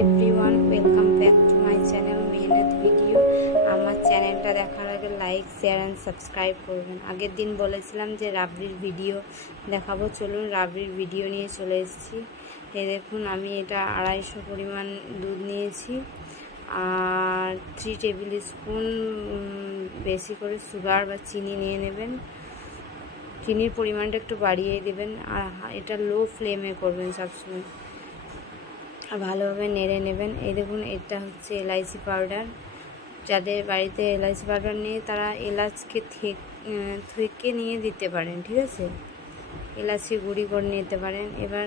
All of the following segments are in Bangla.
Everyone, welcome back to my channel মেহনত ভিডিও। আমার চ্যানেলটা দেখার আগে লাইক, শেয়ার অ্যান্ড সাবস্ক্রাইব করবেন। আগের দিন বলেছিলাম যে রাবড়ির ভিডিও দেখাবো, চলুন রাবড়ির ভিডিও নিয়ে চলে এসেছি। এই দেখুন, আমি এটা 250 পরিমাণ দুধ নিয়েছি আর 3 টেবিল স্পুন বেশি করে সুগার বা চিনি নিয়ে নেবেন। চিনির পরিমাণটা একটু বাড়িয়ে দেবেন আর এটা লো ফ্লেমে করবেন সবসময়, আর ভালোভাবে নেড়ে নেবেন। এই দেখুন, এটা হচ্ছে এলাইচি পাউডার। যাদের বাড়িতে এলাইচি পাউডার নেই তারা এলাচকে থেকে নিয়ে দিতে পারেন, ঠিক আছে, এলাচি গুঁড়ি করে নিতে পারেন। এবার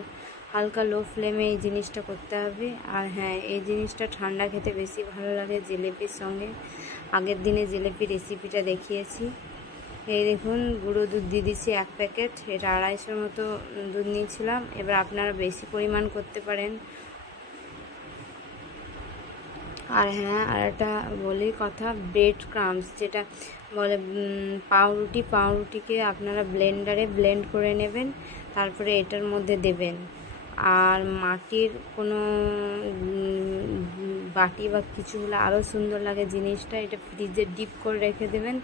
হালকা লো ফ্লেমে এই জিনিসটা করতে হবে। আর হ্যাঁ, এই জিনিসটা ঠান্ডা খেতে বেশি ভালো লাগে জিলিপির সঙ্গে। আগের দিনে জিলিপি রেসিপিটা দেখিয়েছি। এই দেখুন, গুঁড়ো দুধ দিয়ে দিচ্ছি 1 প্যাকেট। এটা 250 মতো দুধ নিয়েছিলাম। এবার আপনারা বেশি পরিমাণ করতে পারেন। আর হ্যাঁ, আর একটা বলি কথা, ব্রেড ক্রাম্বস যেটা বলে পাউরুটিকে আপনারা ব্লেন্ডারে ব্লেন্ড করে নেবেন, তারপরে এটার মধ্যে দেবেন। আর মাটির কোনো বাটি বা কিছু হলে আরও সুন্দর লাগে জিনিসটা। এটা ফ্রিজে ডিপ করে রেখে দেবেন,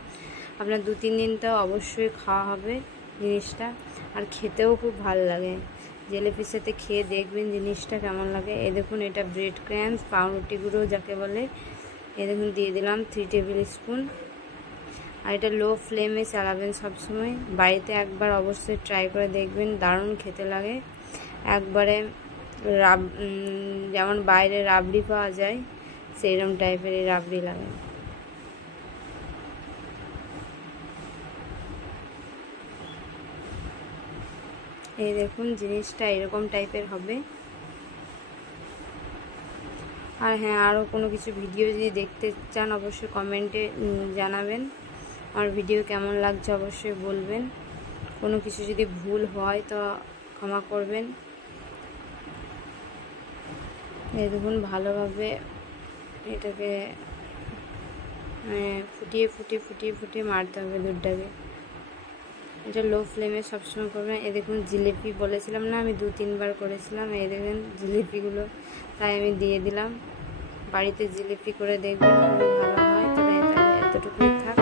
আপনার 2-3 দিন তো অবশ্যই খাওয়া হবে জিনিসটা, আর খেতেও খুব ভালো লাগে। জিলিপির সাথে খেয়ে দেখবেন জিনিসটা কেমন লাগে। এই দেখুন, এটা ব্রেড ক্রাম্বস, পাউরুটি গুঁড়ো যাকে বলে। এই দেখুন, দিয়ে দিলাম 3 টেবিল স্পুন। আর এটা লো ফ্লেমে চালাবেন সবসময়। বাড়িতে একবার অবশ্যই ট্রাই করে দেখবেন, দারুণ খেতে লাগে। একবারে যেমন বাইরে রাবড়ি পাওয়া যায় সেইরকম টাইপের এই রাবড়ি লাগে। এই দেখুন, জিনিসটা এরকম টাইপের হবে। আর হ্যাঁ, আরও কোনো কিছু ভিডিও যদি দেখতে চান অবশ্যই কমেন্টে জানাবেন। আমার ভিডিও কেমন লাগছে অবশ্যই বলবেন। কোনো কিছু যদি ভুল হয় তো ক্ষমা করবেন। এই দেখুন, ভালোভাবে এটাকে ফুটিয়ে মারতে হবে দুধটাকে। এটা লো ফ্লেমে সবসময় করবেন। এই দেখুন, জিলিপি বলেছিলাম না আমি 2-3 বার করেছিলাম, এই দেখুন জিলিপিগুলো, তাই আমি দিয়ে দিলাম। বাড়িতে জিলিপি করে দেখবেন, খুবই ভালো হয়। তবে এতটুকুই থাক।